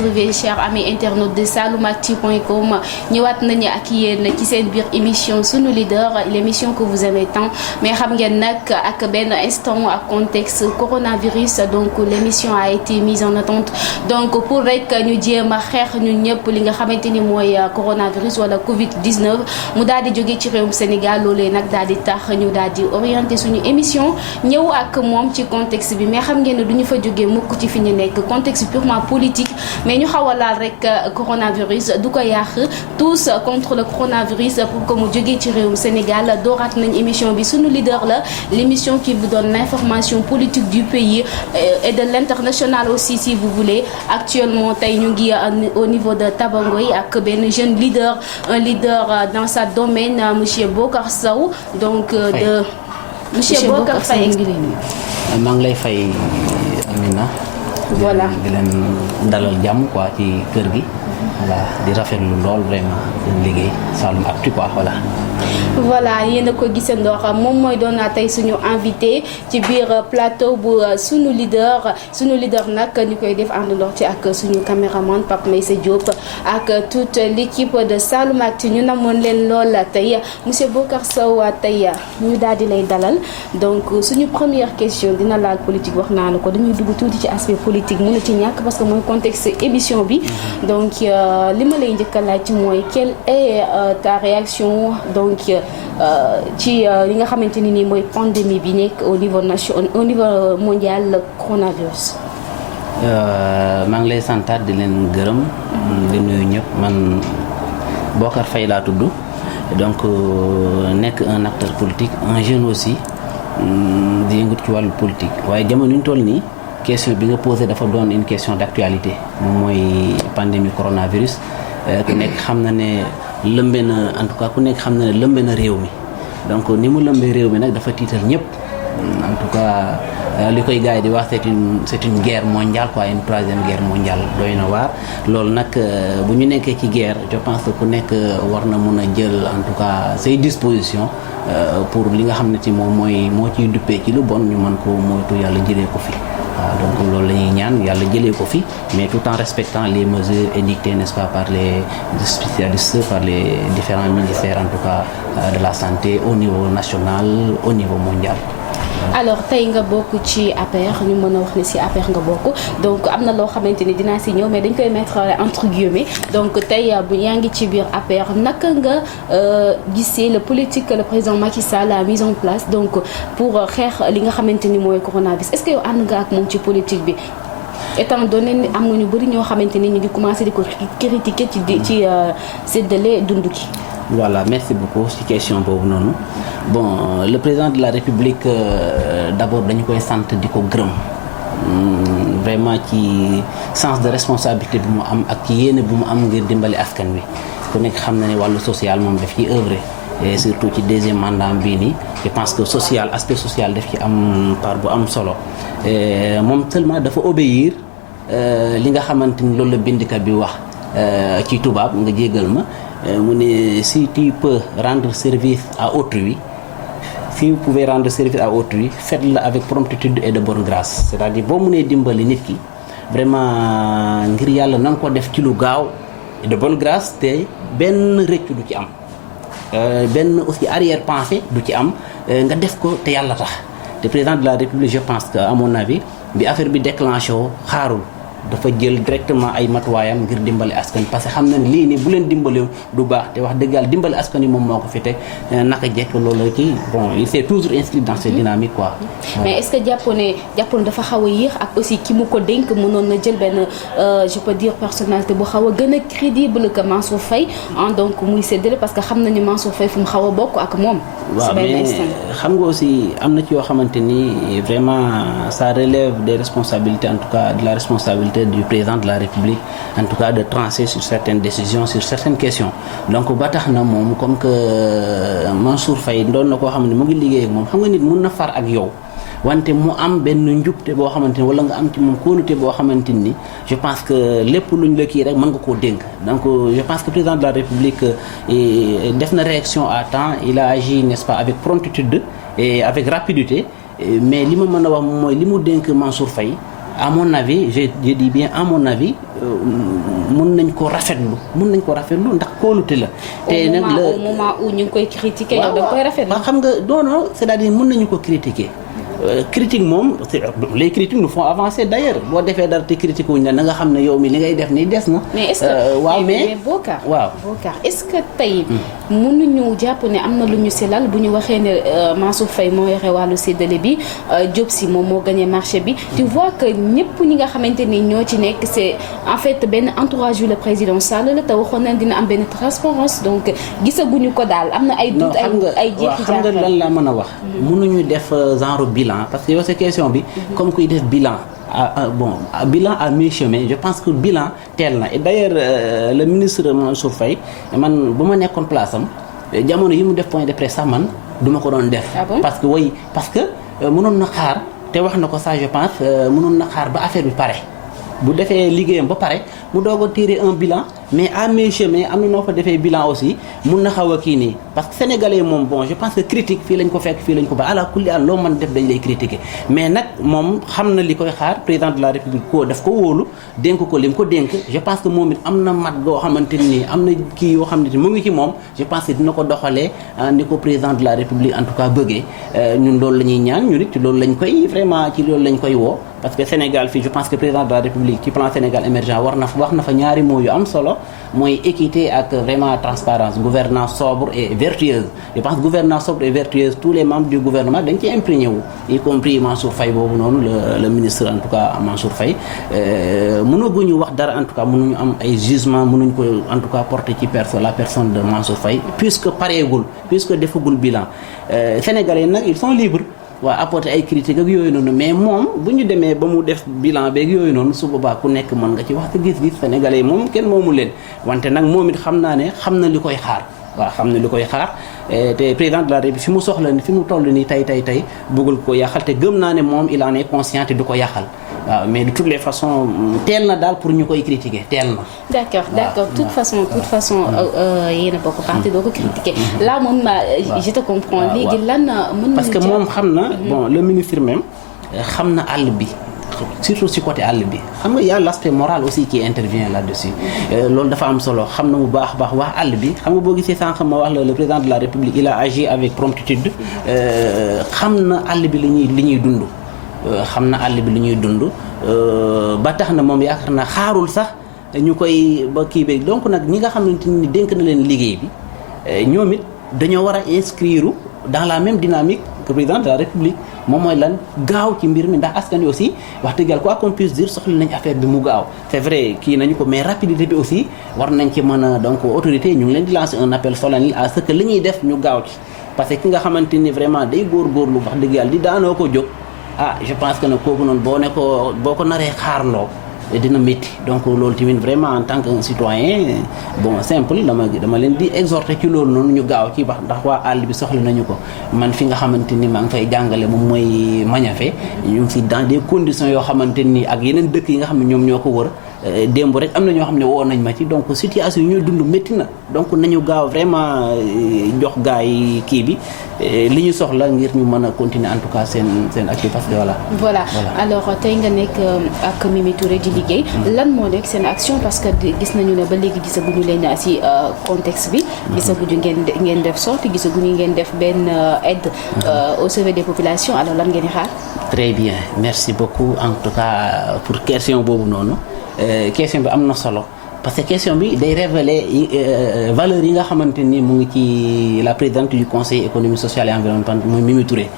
retrouver chers amis internautes de Saloumactu.com ñëwaat nañu ak yéen ci seen biir émission sunu leader l'émission que vous aimez tant mais xam ngeen nag ak benn instant ak contexte coronavirus donc l'émission a été mise en attente donc pour rek ñu jéem a xeex ñun ñëpp li nga xamante ni mooy coronavirus wala Covid-19 mu daal di jóge ci réewum Sénégal loolee nag daal di tax ñu daal di orienté suñu émission ñëw ak moom ci contexte bi mais xam ngeen ne duñu fa jógee mukk ci fi ñu nekk contexte purement politique mais ñu xaw a laal rek coronavirus du ko yàq tous contre le coronavirus pour que mu jógee ci réewum Sénégal dooraat nañ émission bi sunu leader la l'émission qui vous donne l'information politique du pays et de l'international aussi si vous voulez actuellement tey ñu ngi au niveau de Tabangoy ak benn jeune leader un leader dans sa domaine monsieur Bokar Sow donc de monsieur Bokar Faye maa ngi lay fay Amina. voilà di leen dalal jàmm quoi ci kër gi. voilà di rafetlu lool vraiment seen liggéey Saloumactu quoi voilà. voilà yéen a ko gisandoor moom mooy doon tey suñu invité ci biir plateau bu sunu leader nag ñu koy def àndandoor ci ak suñu caméraman Pape Maïssa Diop ak toute l'équipe de Saloumactu ñu namoon leen lool tey monsieur Bokar Sow tey ñu daal di lay dalal donc suñu première question dina laal politique wax naa la ko dañuy dugg tuuti ci aspect politique mën na ci ñàkk parce que mooy contexte émission bi donc li ma lay njëkk a laaj mooy quelle est ta réaction donc ci li nga xamante ni nii mooy pandémie bi nekk au niveau mondial le coronavirus. maa ngi lay santaat di leen gërëm. di nuyu ñëpp man Bokar Faye laa tudd donc nekk un acteur politique un jeune aussi di yëngut ci wàllu politique waaye jamono ñu toll nii question bi nga posé dafa doon une question d'actualité moom mooy pandémie coronavirus ku nekk xam na ne. lëmbe na en tout cas ku nekk xam na ne lëmbe na réew mi donc ni mu lëmbee réew mi nag dafa tiital ñëpp en tout cas li koy gars yi di wax c'est une guerre mondiale quoi une troisième guerre mondiale doy na waar loolu nag bu ñu nekkee ci guerre je pense que ku nekk war na mun a jël en tout cas say dispositions pour li nga xam ne ci moom moo ciy duppee ci lu bon ñu mën ko moytu yàlla jëlee ko fi waaw donc loolu la ñuy ñaan yàlla jëlee ko fi mais tout en respectant les mesures édictées n'est-ce pas par les spécialistes par les différents ministères en tout cas de la santé au niveau national au niveau mondial. alors tey nga bokk ci APR ñu mën a wax ne ci APR nga bokk donc am na loo xamante ni dinaa ci ñëw mais dañ koy mettre entre guillemets donc tey bu yaa ngi ci biir APR naka nga gisee le politique que le président Macky Sall a mis en place donc pour xeex li nga xamante ni mooy coronavirus est-ce que yow ànd nga ak moom ci politique bi étant donné ni am nga ñu bëri ñoo xamante ni ñu ngi commencer di ko critiquer ci séddale dund gi. Voilà, merci beaucoup ci question boobu noonu bon le président de la République d'abord dañu koy sant di ko gërëm vraiment ci sens de responsabilité bi mu am ak ci yéene bu mu am ngir dimbali askan wi ku nekk xam na ne wàllu social moom daf ci œuvrer et surtout ci deuxième mandat bii nii je pense que aspect social daf ci am part bu am solo moom seulement dafa obéir li nga xamante ni loolu la bindkat bi wax ci tubaab nga jéggal ma mu ne si tu peux rendre service à autrui si vous pouvez rendre service à autrui faites-le avec promptitude et de bonne grâce c'est-à-dire boo mënee dimbali nit ki vraiment ngir yàlla na nga ko def ci lu gaaw et de bonne grâce te benn rëccu du ci am benn aussi arrière pensée du ci am nga def ko te yàlla tax te président de la République je pense que à mon avis bi affaire bi déclenché woo xaarul dafa jël directement ay matuwaayam ngir dimbali askan parce que xam na ne lii nii bu leen dimbali du baax te wax dëgg yàlla dimbali askan yi moom moo ko fi teg naka jekk loolu ci bon il s'est toujours inscrit dans cette dynamique quoi. mais est-ce que jàppoon dafa xaw a yéex ak aussi ki mu ko dénk mënoon na jël benn je peux dire personnalité bu xaw a gën a crédible que Mansour Faye donc muy séddale parce que xam nañu Mansour Faye fu mu xaw a bokk ak moom. waaw mais xam nga aussi am na ci yoo xamante ni vraiment ça relève des responsabilités en tout cas de la responsabilité du président de la République en tout cas de trancher sur certaines décisions sur certaines questions donc ba tax na moom comme que Mansour Faye doon na koo xam ne mu ngi liggéey ak moom xam nga nit mun na far ak yow wante mu am benn njubte boo xamante ni wala nga am ci moom kóolute boo xamante ni je pense que lépp luñ la kii rek mën nga koo dénk donc je pense que président de la République def na réaction à temps il a agi n'est-ce pas avec promptitude et avec rapidité mais li ma mën a wax mooy li mu dénk Mansour Faye à mon avis je dis bien à mon avis mun nañ ko rafetlu ndax kóolute la. te nag au moment où ñu ngi koy critiquer yow da nga koy rafetlu. waaw xam nga non c'est-à-dire mun nañu ko critiquer. Critique moom les critiques nous font avancer d'ailleurs boo defee dara te critique wuñ la na nga xam ne yow mi li ngay def nii des na. mais est-ce que waaw mais Bocar. est-ce que tey mënuñu jàpp ne am na lu ñu silal bu ñu waxee ne Mansour Faye moo yore wàllu séddale bi Diop Sy moom moo gagné marché bi tu vois que ñëpp ñi nga xamante ni ñoo ci nekk c'est en fait benn entourage yu le président Sall la te waxoon nañ dina am benn transparence donc gisaguñu ko daal am na ay doute ay jékki xam nga lan laa mën a wax. mënuñu def genre bilan parce que yow sa question bi comme kuy def bilan bilan à mi-chemin je pense que bilan teel na et d'ailleurs le ministre Mansour Faye man bu ma nekkoon place am jamono yi mu def point de presse sax man du ma ko doon def. parce que mënoon na xaar te wax na ko ça je pense mënoon na xaar ba affaire bi pare bu defee liggéeyam ba pare mu doog a tirer un bilan mais à mi-chemin am na noo fa defee bilan aussi mun na xaw a kii nii parce que sénégalais moom bon je pense que critique fii lañ ko fekk fii lañ ko ba ala kulli àll loo mën def dañ lay critiquer mais nag moom xam na li koy xaar président de la république ko daf ko wóolu dénk ko lim ko dénk je pense que moom it am na mat goo xamante nii am na kii yoo xam ne mu ngi ci moom je pense que dina ko doxalee ni ko président de la république en tout cas bëggee ñun loolu la ñuy ñaan ñu nit ci loolu lañ koy vraiment ci loolu lañ koy woo parce que Sénégal fii je pense que président de la république ci plan Sénégal émergent wax na fa ñaari mots yu am solo mooy équité ak vraiment transparence gouvernance sobre et vertueuse je pense gouvernance sobre et vertueuse tous les membres du gouvernement dañ ci imprégné wu y compris Mansour Faye boobu noonu le ministre en tout cas Mansour Faye mënaguñu wax dara en tout cas mënuñu am ay jugement mënuñu ko en tout cas porter ci la personne de Mansour Faye puisque pareegul puisque defagul bilan Sénégalais nag ils sont libres waa apporter ay critiques ak yooyu noonu mais moom bu ñu demee ba mu def bilan beeg yooyu noonu su boobaa ku nekk mën nga ci wax sa gis-gis sénégalais yi moom kenn moomu leen wante nag moom it xam naa ne xam na li koy xaar waaw xam na li koy xaar te président de la République fi mu soxla ni fi mu toll nii tey bëggul ko yàqal te gëm naa ne moom il en est conscient te du ko yàqal waaw mais de toutes les façons teel na daal pour ñu koy critiquer teel na. d'accord de toute façon yéen a bokk parti doo ko critiquer là moom je te comprends léegi lan mën parce que moom xam na bon le ministre même xam na àll bi surtout ci côté àll bi xam nga y a l'aspect moral aussi qui intervient là-dessus loolu dafa am solo xam na bu baax wax àll bi xam nga boo gisee sànq ma wax la le président de la République il a agi avec promptitude xam na àll bi li ñuy dund xam na àll bi li ñuy dund ba tax na moom yaakaar naa xaarul sax ñu koy ba kii bi donc nag ñi nga xamante ni dénk na leen liggéey bi ñoom it dañoo war a inscrire dans la même dynamique que président de la République moom mooy lan gaaw ci mbir mi ndax askan wi aussi wax dëgg yàlla quoi qu'on puisse dire soxla nañ affaire bi mu gaaw c'est vrai kii nañu ko mais rapidité bi aussi war nañ ci mën a donc autorité ñu ngi leen di lancer un appel solennel à ce que li ñuy def ñu gaaw ci parce que ki nga xamante ni vraiment day góorgóorlu wax dëgg yàlla di daanoo ko jóg je pense que nag kooku noonu boo ko naree xaarloo dina métti donc loolu tamit vraiment en tant que citoyen bon simple dama leen di exhorter ci loolu noonu ñu gaaw ci wax ndax waa àll bi soxla nañu ko man fi nga xamante ni maa ngi fay jàngale moom mooy Mañafe ñu ngi fi dans des conditions yoo xamante ni ak yeneen dëkk yi nga xam ne ñoom ñoo ko wër démb rek am na ñoo xam ne woo nañ ma ci donc situation yi ñuy dund métti na donc nañu gaaw vraiment jox gaa yi kii bi li ñu soxla ngir ñu mën a continuer en tout cas seen activité parce que voilà. Alors tey nga nekk ak Mimi Touré di liggéey lan moo nekk seen action parce que gis nañu ne ba léegi gisaguñu leen ci contexte bi gisaguñu ngeen def sortie gisaguñu ngeen def benn aide au sauvet des populations alors lan ngeen di xaar. Très bien merci beaucoup en tout cas pour question boobu noonu question bi am na solo parce que question bi day révéler valeurs yi nga xamante ni mu ngi ci la présidente du conseil économique social et environnemental muy Mimi Touré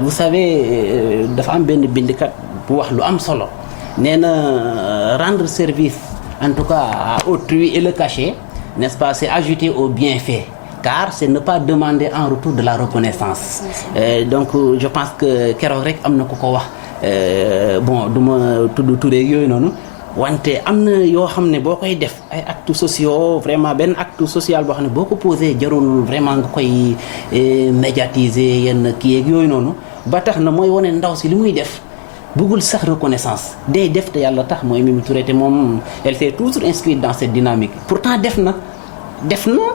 vous savez dafa am benn bindkat bu wax lu am solo nee na rendre service en tout cas à autrui et le cacher n'est-ce pas c'est ajouter au bienfait car c'est ne pas demander en retour de la reconnaissance donc je pense que keroog rek am na ku ko wax bon du ma tudd Touré yooyu noonu wante am na yoo xam ne boo koy def ay actes sociaux vraiment benn acte social boo xam ne boo ko posé jarul vraiment nga koy médiatiser yenn kii yeeg yooyu noonu ba tax na mooy wane ndaw si li muy def bëggul sax reconnaissance day def te yàlla tax mooy Mimi Touré te moom elle s'est toujours inscrite dans cette dynamique pourtant def na def na.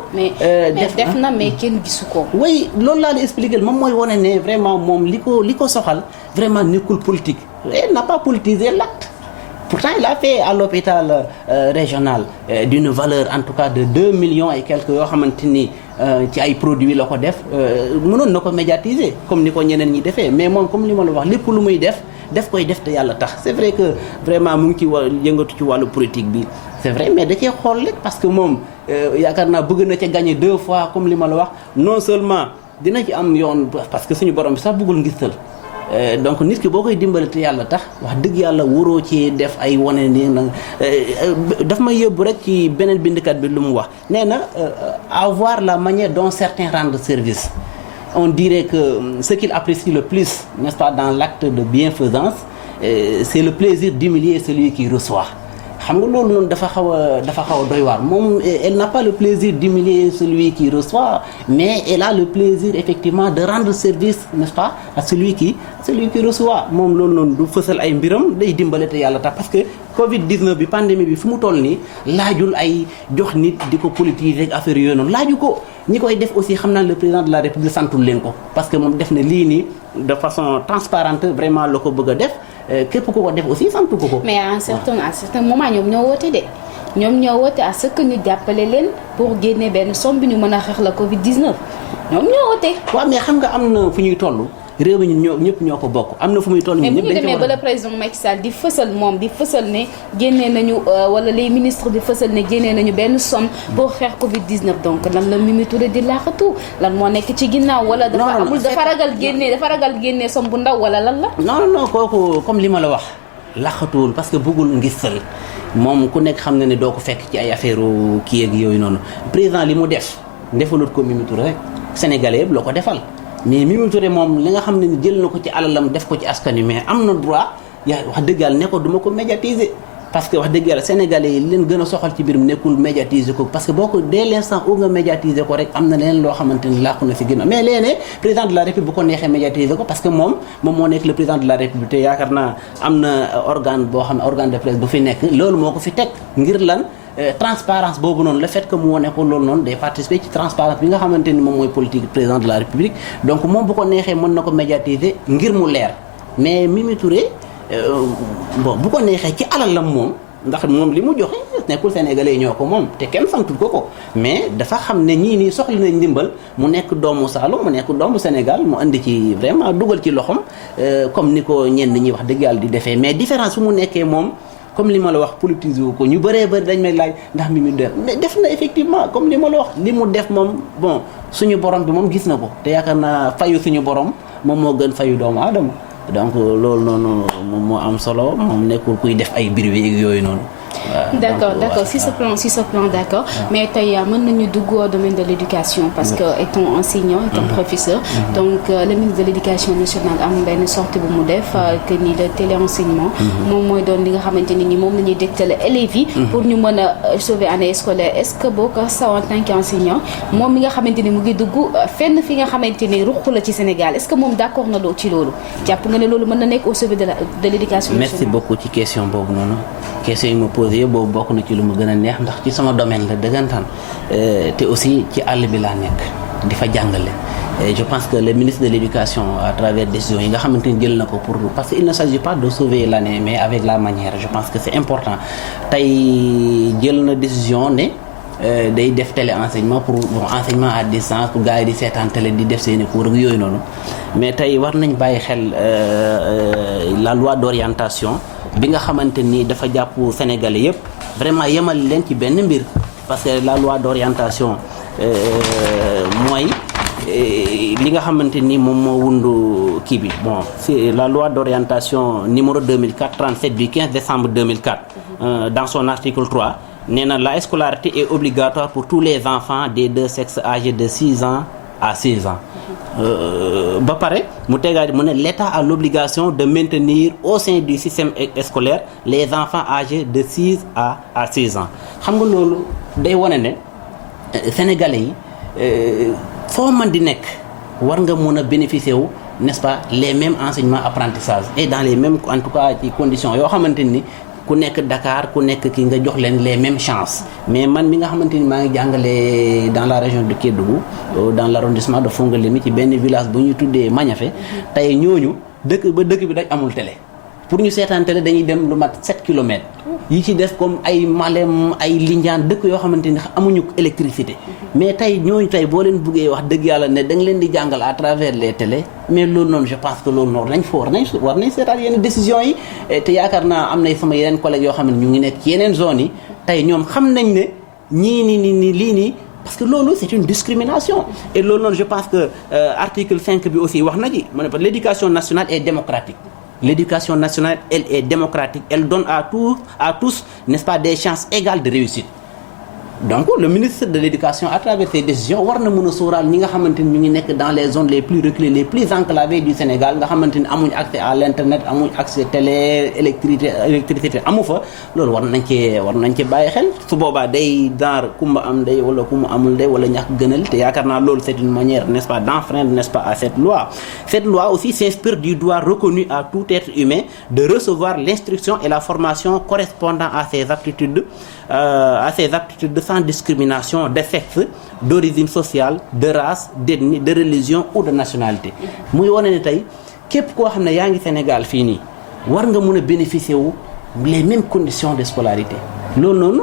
def na mais kenn gisu ko. oui loolu laa la expliqué moom mooy wane ne vraiment moom li ko soxal vraiment nekkul politique. il n'a pas politisé l'acte. Pourtant, il a fait à l'hôpital régional d'une valeur en tout cas de 2 millions et quelques yoo xamante ni ci ay produits la ko def mënoon na ko médiatiser comme ni ko ñeneen ñi defee mais moom comme li ma la wax lépp lu muy def koy def te yàlla tax c'est vrai que vraiment mu ngi ci yëngatu ci wàllu politique bi c'est vrai mais da cee xool rek parce que moom yaakaar naa bëgg na ca gagner 2 fois comme li ma la wax non seulement dina ci am yoon parce que suñu borom bi sax bëggul ngistal donc nit ki boo koy dimbali te yàlla tax wax dëgg yàlla waroo ci def ay wane ni nag daf may yóbbu rek ci beneen bindkat bi lu mu wax nee na avoir la manière dont certains rendent service on dirait que ce qu'il apprécie le plus n'est-ce pas dans l'acte de bienfaisance c'est le plaisir d'humilier celui qui reçoit xam nga loolu noonu dafa xaw a doy waar moom elle n'a pas le plaisir d'humilier celui qui reçoit mais elle a le plaisir effectivement de rendre service n'est-ce pas à celui qui reçoit moom loolu noonu du fësal ay mbiram day dimbale te yàlla tax parce que Covid-19 bi pandémie bi fu mu toll nii laajul ay jox nit di ko politiser ak affaire yooyu noonu laaju ko ñi koy def aussi xam naa le président de la République santul leen ko parce que moom def na lii nii de façon transparente vraiment la ko bëgg a def képp ku ko def aussi santu ko. mais à un certain moment ñoom ñoo woote de ñoom ñoo woote à ce que ñu jàppale leen pour génne benn somme bi ñu mën a xeex la Covid-19 ñoom ñoo woote. waaw mais xam nga am na fu ñuy toll. réew mi ñëpp ñoo ko bokk am na fu muy toll. mais bu ñu demee ba le président Macky Sall di fësal ne génnee nañu wala les ministres di fësal ne génnee nañu benn somme pour xeex Covid-19 donc lan la Mimi Touré di laaxatu lan moo nekk ci ginnaaw wala dafa ragal génnee somme bu ndaw wala lan la. non kooku comme li ma la wax laaxatuwul parce que bëggul ngistal moom ku nekk xam na ne doo ko fekk ci ay affaire kii ak yooyu noonu président li mu defalut ko Mimi Touré rek sénégalais yëpp la ko defal. mais Mimi Touré moom li nga xam ne jël na ko ci alalam def ko ci askan wi mais am na droit wax dëgg yàlla ne ko duma ko médiatiser parce que wax dëgg yàlla sénégalais yi leen gën a soxal ci biirum nekkul médiatiser ko parce que boo ko dès l'instant où nga médiatiser ko rek am na leneen loo xamante ni làqu na si ginnaaw mais léeg-léeg président de la république bu ko neexee médiatiser ko parce que moom moo nekk le président de la république te yaakaar naa am na organe boo xam ne organe de presse bu fi nekk loolu moo ko fi teg ngir lan transparence boobu noonu le fait que mu wone ko loolu noonu day participer ci transparence bi nga xamante ni moom mooy politique président de la république donc moom bu ko neexee mën na ko médiatiser ngir mu leer mais Mimi Touré bu ko neexee ci alalam moom ndax moom li mu joxe nekkul sénégalais ñoo ko moom te kenn santul ko mais dafa xam ne ñii nii soxla nañ ndimbal mu nekk doomu Saloum mu nekk doomu Sénégal mu indi ci vraiment dugal ci loxom comme ni ko ñenn ñi wax dëgg yàlla di defee mais différence fu mu nekkee moom comme li ma la wax politique wu ko ñu bëree bëri dañ may laaj ndax Mimi def mais def na effectivement comme li ma la wax li mu def moom bon suñu borom bi moom gis na ko te yaakaar naa fayu suñu borom moom moo gën fayu doomu aadama donc loolu noonu moom moo am solo moom nekkul kuy def ay mbir yooyu noonu. D'accord si ce plan d'accord mais tey mën nañu dugg au domaine de l'éducation parce que étant enseignant étant professeur donc le ministre de l'éducation nationale am benn sortie bu mu def que ni le téléenseignement moom mooy doon li nga xamante ni moom la ñuy dégtale élèves yi pour ñu mën a sauver année scolaire est-ce que boo ko saw en tant qu'enseignant moom mi nga xamante ni mu ngi dugg fenn fi nga xamante ni ruq la ci Sénégal est-ce que moom d'accord na ci loolu jàpp nga ne loolu mën na nekk au sauver de l'éducation nationale. Merci beaucoup ci question boobu noonu question yi ma posé boobu bokk na ci lu ma gën a neex ndax ci sama domaine la dëggantaan te aussi ci àll bi laa nekk di fa jàngale je pense que le ministre de l'éducation à travers décisions yi nga xamante ni jël na ko pour parce que il ne s'agit pas de sauver l'année mais avec la manière je pense que c'est important tey jël na décision ne day def téléenseignement pour enseignement à distance pour gars yi di seetaan télé di def seeni cours ak yooyu noonu mais tey war nañ bàyyi xel la loi d'orientation bi nga xamante ni dafa jàpp sénégalais yépp vraiment yemal leen ci benn mbir parce que la loi d'orientation mooy li nga xamante ni moom moo wundu kii bi bon c'est la loi d'orientation numéro 2004-37 du 15 décembre 2004 dans son article 3 nee na la scolarité est obligatoire pour tous les enfants des deux sexes âgés de 6 ans à 16 ans ba pare mu tegaat mu ne l'État a l'obligation de maintenir au sein du système scolaire les enfants âgés de 6 à 16 ans xam nga loolu day wane ne sénégalais yi foo mën di nekk war nga mën a bénéficier wu n'est-ce pas les mêmes enseignements apprentissage et dans les mêmes en tout cas ci conditions yoo xamante ni ku nekk Dakar ku nekk ki nga jox leen les mêmes chances mais man mi nga xamante ni maa ngi jàngale dans la région de Kédougou dans l'arrondissement de Fongolémi ci benn village bu ñuy tuddee Magnafé tey ñooñu dëkk bi dañ amul télé pour ñu seetaan télé dañuy dem lu mat 7 kilomètres yi ci def comme ay Malem ay Lindiane dëkk yoo xamante ni amuñu électricité mais tey ñooñu tey boo leen buggee wax dëgg yàlla ne da nga leen di jàngal à travers les télé mais loolu noonu je pense que loolu noonu war nañ seetaan yenn décisions yi te yaakaar naa am na sama yeneen collègues yoo xam ne ñu ngi nekk ci yeneen zones yi tey ñoom xam nañ ne ñii ni lii nii parce que loolu c'est une discrimination et loolu noonu je pense que article 5 bi aussi wax na ci mu ne l'éducation nationale est démocratique. L'éducation nationale, elle est démocratique. Elle donne à tous, n'est-ce pas, des chances égales de réussite. Donc, le ministre de l'Éducation, à travers ses décisions, war na mën a sóoraal ñi nga xamante ni ñu ngi nekk dans les zones les plus reculées, les plus enclavées du Sénégal nga xamante ni amuñ accès à l'internet amuñ accès télé électricité amu fa loolu war nañ ci bàyyi xel su boobaa day daar kumba am ndey wala kumba amul ndey wala ñàkk gënal te yaakaar naa loolu c'est une manière n'est-ce pas d'enfreindre n'est-ce pas à cette loi. Cette loi aussi s'inspire du droit reconnu à tout être humain de recevoir l'instruction et la formation correspondant à ses aptitudes sans discrimination de sexe, d'origine sociale, de race, d'ethnie, de religion ou de nationalité. muy wane ne tey képp koo xam ne yaa ngi Sénégal fii nii war nga mun a bénéficier wu les mêmes conditions de scolarité loolu noonu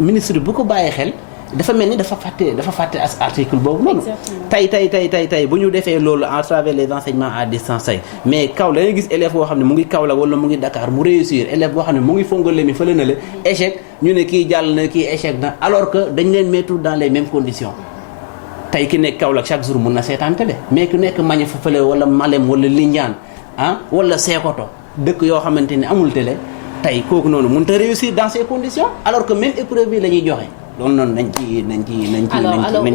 ministre bu ko bàyyee xel dafa mel ni dafa fàtte as article boobu noonu. tey bu ñu defee loolu à travers les enseignements à distance tey mais kaw la ngay gis élève boo xam ne mu ngi Kaolack wala mu ngi Dakar mu réussir élève boo xam ne mu ngi Fongolémi fële na la échec ñu ne kii jàll na kii échec na alors que dañ leen mettre dans les mêmes conditions. tey ki nekk Kaolack chaque jour mun na seetaan télé mais ku nekk Maña fa fële wala Malem wala Lindiane wala Sekoto dëkk yoo xamante ni amul télé tey kooku noonu mënut a réussir dans ces conditions alors que même épreuve yi la ñuy joxe. loolu noonu nañ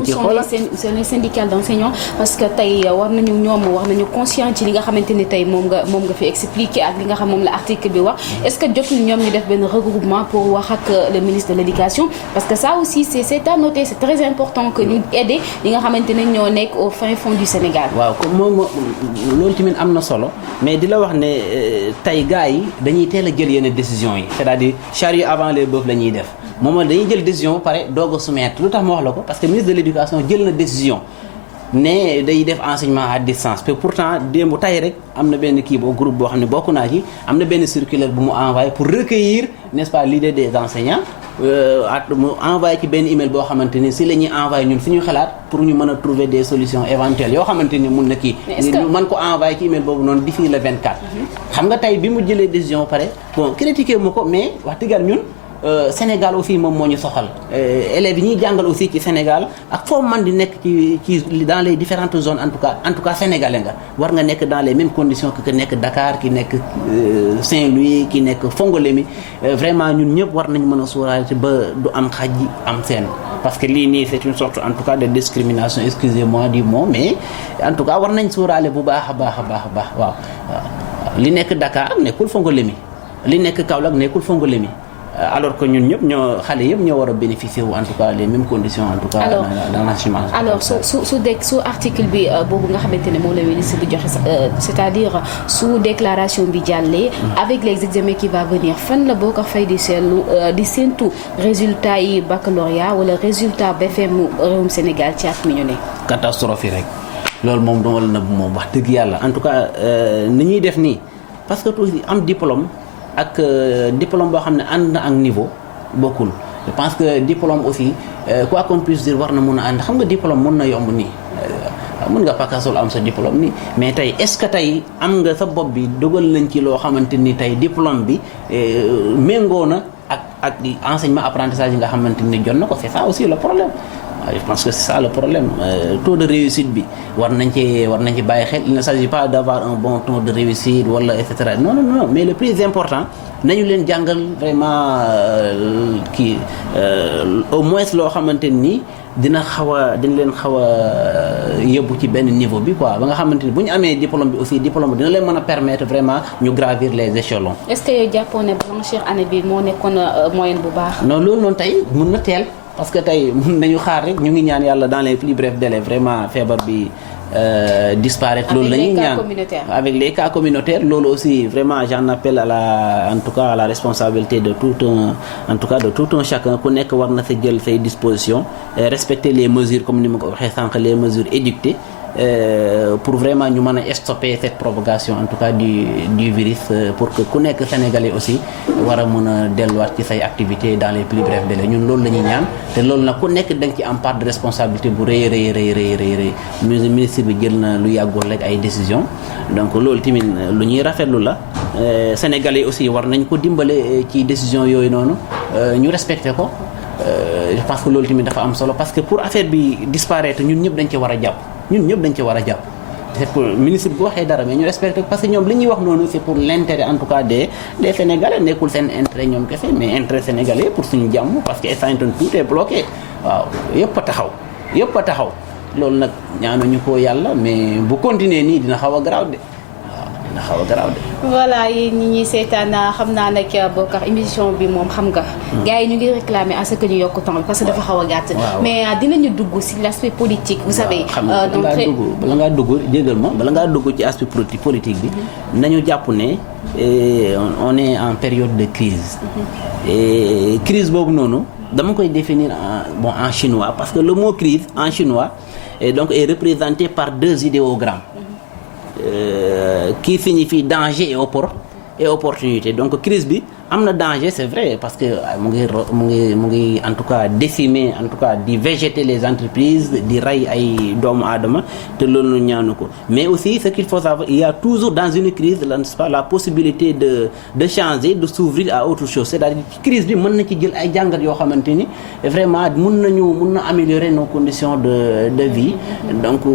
ci xoolal où sont les syndicats d'enseignants parce que tey war nañu conscient ci li nga xamante ni tey moom nga fi expliquer ak li nga xam moom la article bi wax est-ce que jotul ñoom ñu def benn regroupement pour wax ak le ministre de l'éducation parce que ça aussi c'est à noter c'est très important que ñu aider li nga xamante ne ñoo nekk au fin fond du Sénégal. waaw comme moom loolu tamit am na solo mais di la wax ne tey gars yi dañuy teel a jël yenn décisions yi c'est-à-dire charrue avant les bœufs la ñuy def moom dañuy jël décision pare doog a soumettre lu tax ma wax la ko parce que ministre de l'éducation jël na décision ne day def enseignement à distance te pourtant démb tay rek am na benn kii boo groupe boo xam ne bokk naa ci am na benn circulaire bu mu envoyé pour recueillir n'est-ce pas l'idée des enseignants mu envoyé ci benn email boo xamante ni si la ñuy envoyé ñun suñu xalaat pour ñu mën a trouver des solutions éventuelles yoo xamante ni mun na kii ñu mën ko envoyé ci email boobu noonu d'ici le 24 xam nga tey bi mu jëlee décision pare bon critiqué mu ko mais wax dëgg ñun Sénégal aussi moom moo ñu soxal élèves yi ñuy jàngal aussi ci Sénégal ak foo man di nekk ci dans les différentes zones en tout cas sénégalais nga war nga nekk dans les mêmes conditions que nekk Dakar ki nekk Saint-Louis ki nekk Fongolémi vraiment ñun ñëpp war nañ mën a sóoraale ba du am xaj am seen parce que lii nii c'est une sorte en tout cas de discrimination excusez-moi du mot mais en tout cas war nañ sóoraale bu baax a baax waaw li nekk Dakar nekkul Fongolémi li nekk Kaolack nekkul Fongolémi alors que ñun ñëpp xale yëpp ñoo war a bénéficier wu en tout cas les mêmes conditions en tout cas dans l'enseignement. alors su article bi boobu nga xamante ne moom la ministre bi joxe c'est-à-dire su déclaration bi jàllee avec les examens qui va venir fan la boo ko fay di séentu résultat yi baccalauréat wala résultat BFM réewum Sénégal ci at mi ñu ne. catastrophe yi rek loolu moom dama la nëbb moom wax dëgg yàlla en tout cas ni ñuy def nii parce que toujours am diplôme. ak diplôme boo xam ne ànd na ak niveau bokkul je pense que diplôme aussi quoi qu'on puisse dire war na mun a ànd xam nga diplôme mun na yomb nii mun nga pakasol am sa diplôme nii mais tey est-ce que tey am nga sa bopp bi dogal nañ ci loo xamante ni tey diplôme bi méngoo na ak enseignement apprentissage yi nga xamante ni jot na ko c'est ça aussi le problème. je pense que c'est ça le problème taux de réussite bi war nañ ci bàyyi xel il ne s'agit pas d'avoir un bon taux de réussite wala et cetera non mais le plus important nañu leen jàngal vraiment au moins loo xamante ni dina leen xaw a yóbbu ci benn niveau bi quoi ba nga xamante ni bu ñu amee diplôme bi aussi diplôme bi dina leen mën a permettre vraiment ñu gravir les échelons. est-ce que yow jàppoon ne blanchir année bi moo nekkoon moyenne bu baax. non loolu noonu tey mun na teel. parce que tey mun nañu xaar rek ñu ngi ñaan yàlla dans les plus brefs délais vraiment feebar bi disparaître. Loolu la ñuy ñaan avec les cas communautaires. Loolu aussi vraiment j'en appelle en tout cas à la responsabilité de tout un chacun. Ku nekk war na sa jël say dispositions, respecter les mesures comme ni ma ko waxee sànq, les mesures édictées. Pour vraiment ñu mën a stopper cette propagation en tout cas du virus, pour que ku nekk sénégalais aussi war a mën a delluwaat ci say activités dans les plus brefs délais. Ñun loolu la ñuy ñaan te loolu nag ku nekk da nga ci am part de responsabilité bu rëy. Ministre bi jël na lu yàggul rek ay décisions, donc loolu tamit lu ñuy rafetlu la. Sénégalais aussi war nañ ko dimbale ci décision yooyu noonu ñu respecté ko. Je pense que loolu tamit dafa am solo parce que pour affaire bi disparaître ñun ñëpp dañ ci war a jàpp. C'est pour ministre bu waxee dara mais ñu respecté parce que ñoom li ñuy wax noonu c'est pour l'intérêt en tout cas des Sénégalais, nekkul seen intérêt ñoom kese mais intérêt sénégalais pour suñu jàmm, parce que instant tout est bloqué. Waaw yëpp a taxaw loolu nag ñaanuñu ko yàlla, mais bu continuer nii dina xaw a garaaw de. Voilà, yéen ñi ñuy seetaan xam naa nag Bocar émission bi moom xam nga. Gars yi ñu ngi réclamer à ce que ñu yokk temps parce que dafa xaw a gàtt. Mais dinañu dugg ci l'aspect politique, vous savez. bala ngaa dugg ci aspect politique bi. nañu jàpp ne on est en période de crise. Et crise boobu noonu dama koy définir en chinois, parce que le mot crise en chinois est représenté par 2 idéogrammes. Qui signifie danger et opportunité. Donc crise bi am na danger, c'est vrai, parce que mu ngi en tout cas décimer, en tout cas di végéter les entreprises, di rey ay doomu aadama te loolu ñaanu ko. Mais aussi ce qu'il faut savoir, il y a toujours dans une crise la possibilité de changer, de s'ouvrir à autre chose. C'est-à-dire crise bi mën na ci jël ay jàngat yoo xamante ni vraiment mën na améliorer nos conditions de vie. Donc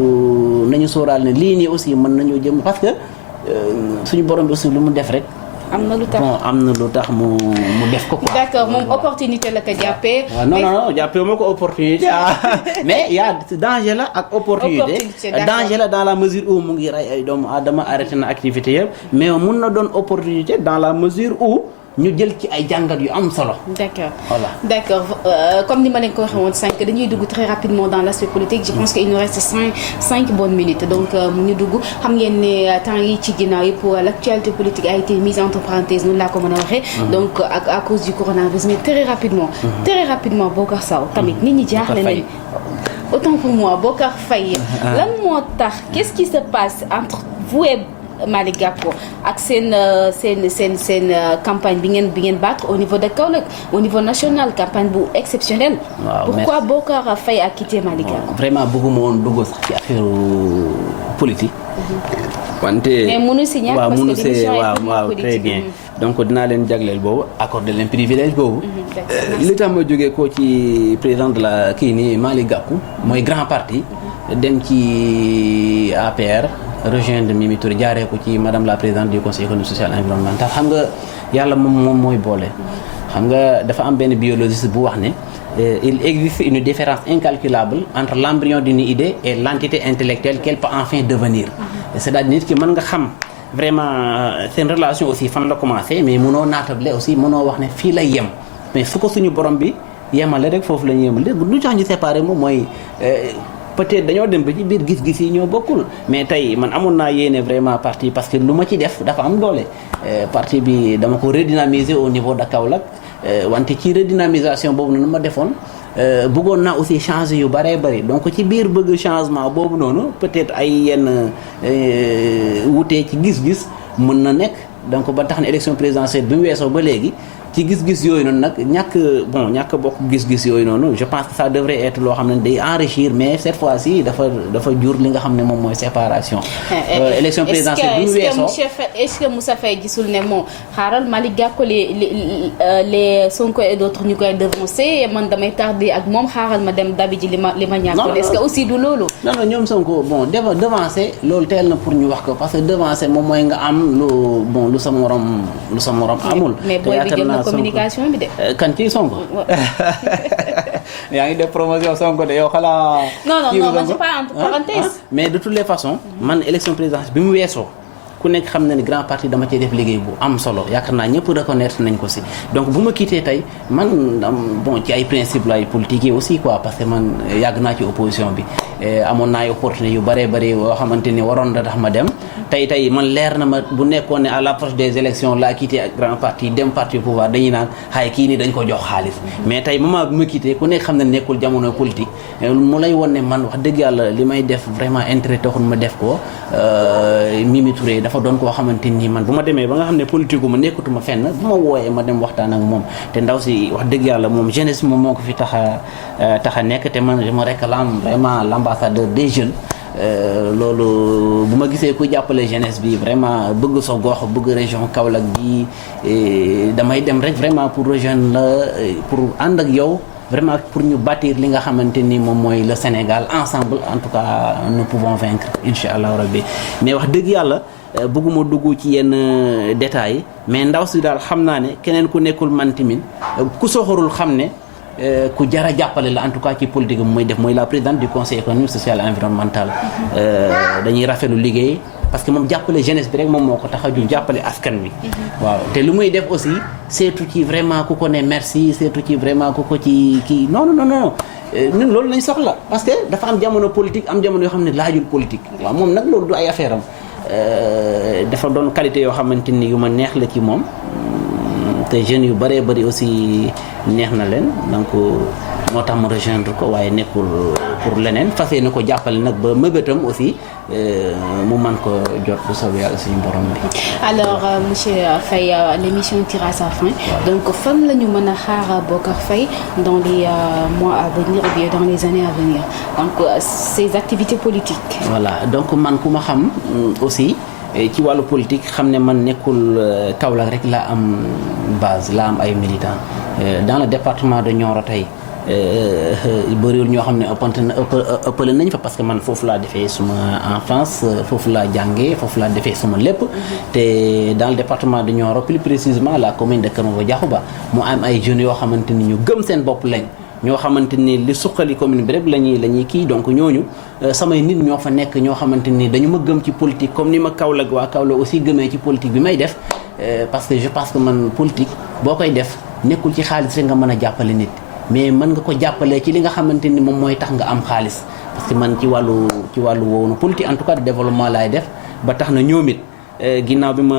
nañu sóoraal ne lii nii aussi mën nañoo jëm, parce que suñu borom bi aussi lu mu def rek. am na lu tax mu def ko quoi. D'accord, moom opportunité la ko jàppee. non jàppee moo ko opportunité mais y a danger la ak opportunité. Danger la dans la mesure où mu ngi rey ay doomu aadama, arrêté na activité yëpp, mais mun na doon opportunité dans la mesure où ñu jël ci ay jàngat yu am solo. D'accord. Comme ni ma leen ko waxee woon 5 dañuy dugg très rapidement dans l'aspect politique. Je pense qu'il nous reste 5 bonnes minutes. Donc ñu dugg xam ngeen ne temps yi ci ginnaaw yi pour l'actualité politique a été mise entre parenthèses, noonu laa ko mën a waxee. Donc à cause du coronavirus, mais très rapidement Bocar Sow tamit nit ñi jaaxle nañu. Autant pour moi Bocar Faye. Lan moo tax qu'est-ce qui se passe entre vous et Malick Gakou ak seen campagne bi ngeen battre au niveau de Kaolack, au niveau national, campagne bu exceptionnelle. Pourquoi Bocar Faye a quitté Malick Gakou? Vraiment bëgguma woon dugg sax ci affaire politique. Wante mais mënu si ñàkk parce que l'émission est politique. Très bien. Donc dinaa leen jagleel boobu, accorder leen privilège boobu. Li tax ma jógee ko ci président de la kii nii Malick Gakou mooy grand parti dem ci APR. Rejoindre Mimi Touré jaaree ko ci madame la présidente du conseil économique social et environnemental. Xam nga yàlla moom mooy boole. Xam nga dafa am benn biologiste bu wax ne il existe une différence incalculable entre l'embryon d'une idée et l'entité intellectuelle qu'elle peut enfin devenir. C'est-à-dire nit ki mën nga xam vraiment seen relation aussi fan la commencé, mais mënoo naatable aussi, mënoo wax ne fii lay yem, mais fu ko suñu borom bi yemale rek foofu la ñu yemale. Lu tax ñu séparé moom mooy peut-être dañoo dem ba ci biir gis-gis yi ñoo bokkul, mais tey man amoon naa yéene vraiment parti, parce que lu ma ci def dafa am doole. Parti bi dama ko redynamiser au niveau de Kaolack, wante ci redynamisation boobu noonu ma defoon bëggoon naa aussi changer yu bëree bëri. Donc ci biir bëgg changement boobu noonu peut-être ay yenn wutee ci gis-gis mën na nekk. Donc ba tax na élection présidentielle bi mu weesoo ba léegi ci gis-gis yooyu noonu nag ñàkk bokk gis-gis yooyu noonu, je pense que ça devrait être loo xam ne day enrichir, mais cette fois-ci dafa jur li nga xam ne moom mooy séparation. Élection présidentielle bi mu weesoo est-ce que Moussa Faye gisul ne moom xaaral Malick Gakou les Sonko et d'autres ñu koy devancer, man damay tardé ak moom, xaaral ma dem dabi ji li ma ñàkkoon. Est-ce que aussi du loolu? Non ñoom Sonko devancer loolu teel na pour ñu wax ko, parce que devancer moom mooy nga am lu sa morom amul. mais booy bi jël na communication bi de. kan ci Sonko. yaa ngi def promotion Sonko de yow xalaa. non man c'est pas entre parenthèses. Mais de toutes les façons man élection présidentielle bi mu weesoo ku nekk xam na ni grand parti dama cee def liggéey bu am solo yaakaar naa ñëpp reconnaître nañ ko si donc bu ma quitté tey man bon ci ay principe lay politique yi aussi quoi parce que man yàgg naa ci opposition bi amoon naa ay opportunité yu bëree bëri yoo xamante ni waroon na tax ma dem tey man leer na ma bu nekkoon ne à l'approche des élections laa quitté ak grand parti dem parti pouvoir dañuy naan xaay kii nii dañ ko jox xaalis mais tey moment bi ma quitté ku nekk xam ne nekkul jamono politique mu lay won ne man wax dëgg yàlla li may def vraiment intérêt taxul ma def ko Mimi Touré dafa doon koo xamante ni man bu ma demee ba nga xam ne politique gu ma nekkatuma fenn bu ma wooyee ma dem waxtaan ak moom te ndaw si wax dëgg yàlla moom jeunesse moom moo ko fi tax a nekk te man je me réclame vraiment l'ambassadeur des jeunes loolu bu ma gisee ku jàppale jeunesse bi vraiment bëgg sa gox bëgg région Kaolack bi damay dem rek vraiment pour rejoindre la pour ànd ak yow vraiment pour ñu bâtir li nga xamante ni moom mooy le Sénégal ensemble en tout cas nous pouvons vaincre incha allah rabbi mais wax dëgg yàlla bëgguma dugg ci yenn détails yi mais ndaw si daal xam naa ne keneen ku nekkul man tamit ku soxorul xam ne ku jara jàppale la en tout cas ci politique bi mooy def mooy la présidente du conseil économique social et environnemental dañuy rafetlu liggéey parce que moom jàppale jeunesse bi rek moom moo ko tax a jug jàppale askan wi waaw te lu muy def aussi seetu ci vraiment ku ko ne merci seetu ci vraiment ku ko ci kii non ñun loolu lañ soxla parce que dafa am jamono politique am jamono yoo xam ne laajul politique waaw moom nag loolu du ay affaire am dafa doon qualité yoo xamante ni yu ma neex la ci moom te jeunes yu bëree bëri aussi neex na leen donc moo tax ma rejoindre ko waaye nekkul pour leneen fas yéene ko jàppale nag ba mëbëtam aussi mu man ko jot bu soobee yàlla suñu borom bi. Alors monsieur Faye l'émission tire à sa fin donc fan la ñu mën a xaar Bocar Faye dans les mois à venir ou bien dans les années à venir donc ses activités politiques. Voilà donc man ku ma xam aussi. ci wàllu politique xam ne man nekkul Kaolack rek laa am base laa am ay militants dans le département de Nioro tey bëriwul ñoo xam ne ëppale nañ fa parce que man foofu laa defee suma enfance foofu laa jàngee foofu laa defee suma lépp te dans le département de Nioro plus précisément la commune de Kër Maba mu am ay jeunes yoo xamante ni ñu gëm seen bopp lañ ñoo xamante ni li suqali commune bi rek la ñuy kii donc ñooñu samay nit ñoo fa nekk ñoo xamante ni dañu ma gëm ci politique comme ni ma Kaolack waa Kaolack aussi gëmee ci politique bi may def parce que je pense que man politique boo koy def nekkul ci xaalis rek nga mën a jàppale nit mais mën nga ko jàppalee ci li nga xamante ni moom mooy tax nga am xaalis parce que man ci wàllu woowu na politique en tout cas de développement laay def ba tax na ñoom it ginnaaw bi ma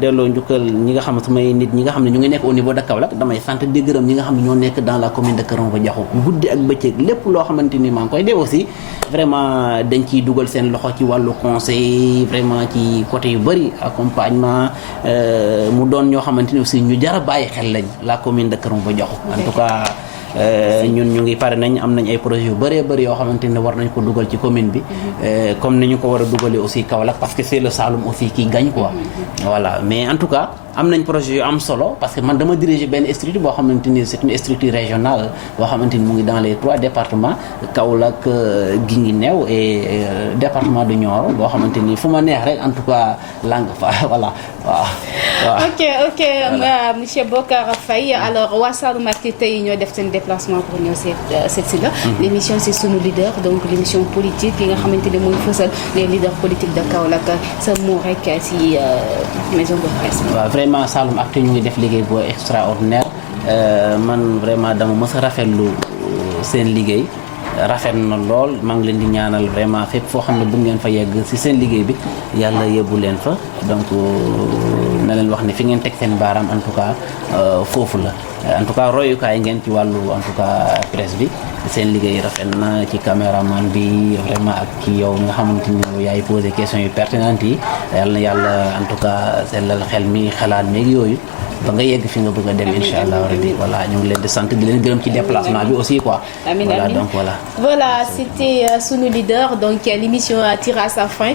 delloo njukkal ñi nga xam ne samay nit ñi nga xam ne ñu ngi nekk au niveau de Kaolack damay sant di gërëm ñi nga xam ne ñoo nekk dans la commune de Kër Maba Diakhou guddi ak bëccëg lépp loo xamante ni maa ngi koy def aussi vraiment dañ ciy dugal seen loxo ci wàllu conseil vraiment ci côté yu bëri accompagnement mu doon ñoo xamante ni aussi ñu jar a bàyyi xel lañ la commune de Kër Maba Diakhou en tout cas ñun ñu ngi pare nañ am nañ ay projets yu bëree bëri yoo xamante ne war nañ ko dugal ci commune bi comme ni ñu ko war a dugalee aussi Kaolack parce que c'est le Saloum aussi qui gagne quoi voilà mais en tout cas am nañ projet yu am solo parce que man dama diriger benn structure boo xamante ni c'est une structure régionale boo xamante ni mu ngi dans les 3 départements Kaolack Guinguinéo et département de Nioro boo xamante ni fu ma neex rek en tout cas lang fa voilà waaw. ok monsieur Bocar Faye alors waa Saloum Actu tey ñoo def seen déplacement pour ñëw seet si la. L'émission c'est Sunu Leader donc l'émission politique yi nga xamante ne mooy fësal les leaders politiques de Kaolack sa mot rek si maison de presse. Vraiment Saloum Actu ñu ngi def liggéey bu extraordinaire man vraiment dama mës a rafetlu seen liggéey rafet na lool maa ngi leen di ñaanal vraiment fépp foo xam ne bëgg ngeen fa yegg ci seen liggéey bi yàlla yóbbu leen fa donc na leen wax ne fi ngeen teg seen baaraam en tout cas foofu la en tout cas royukaay ngeen ci wàllu en tout cas presse bi seen liggéey rafet na ci caméraman bi vraiment ak ci yow nga xamante ni yaay posé questions yu pertinentes yi yàlla en tout cas sellal xel mi xalaat meeg yooyu ba nga yegg fi nga bëgg a dem incha allah rabbi voilà ñu ngi leen di sant di leen gërëm ci déplacement bi aussi quoi. Amin, voilà amin. donc voilà. Voilà c'était Sunu Leader donc l'émission tire à sa fin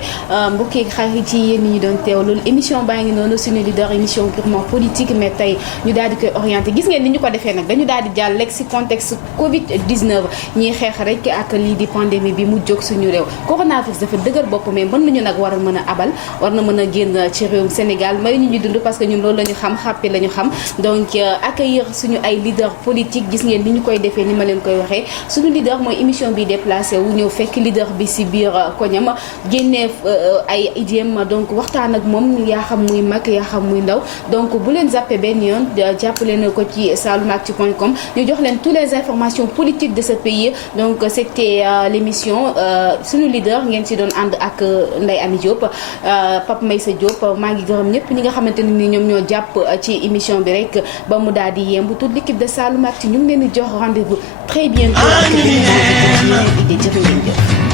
mbokk yi xarit yi yéen ñi doon teewlu émission baa ngi noonu Sunu Leader émission purement politique mais tey ñu daal di koy orienté gis ngeen ni ñu ko defee nag dañu daal di jàll lekk si contexte Covid 19 ñiy xeex rek ak lii di pandémie bi mu jóg suñu réew coronavirus dafa dëgër bopp mais mën nañu nag war a mën a abal war na mën a génn ci réewum Sénégal may ñu dund parce que ñun loolu la ñu xam xàppi la ñu xam donc accueillir suñu ay leader politique gis ngeen ni ñu koy defee ni ma leen koy waxee suñu leader mooy émission bi déplacé wu ñëw fekk leader bi si biir koñam génnee ay idéem donc waxtaan ak moom yaa xam muy mag yaa xam muy ndaw donc bu leen zappé benn yoon jàppale na ko ci saloumactu.com ñu jox leen toutes les informations politiques de ce pays donc c'était l'émission suñu leader ngeen si doon ànd ak Ndeye Amy Diop Pape Maïssa Diop maa ngi gërëm ñëpp ñi nga xamante ne ni ñoom ñoo jàpp ci émission bi rek ba mu daal di yemb toute l'équipe de Saloum Actu ñu ngi leen di jox rendez-vous très bientôt ak idée jërë ngeen jëf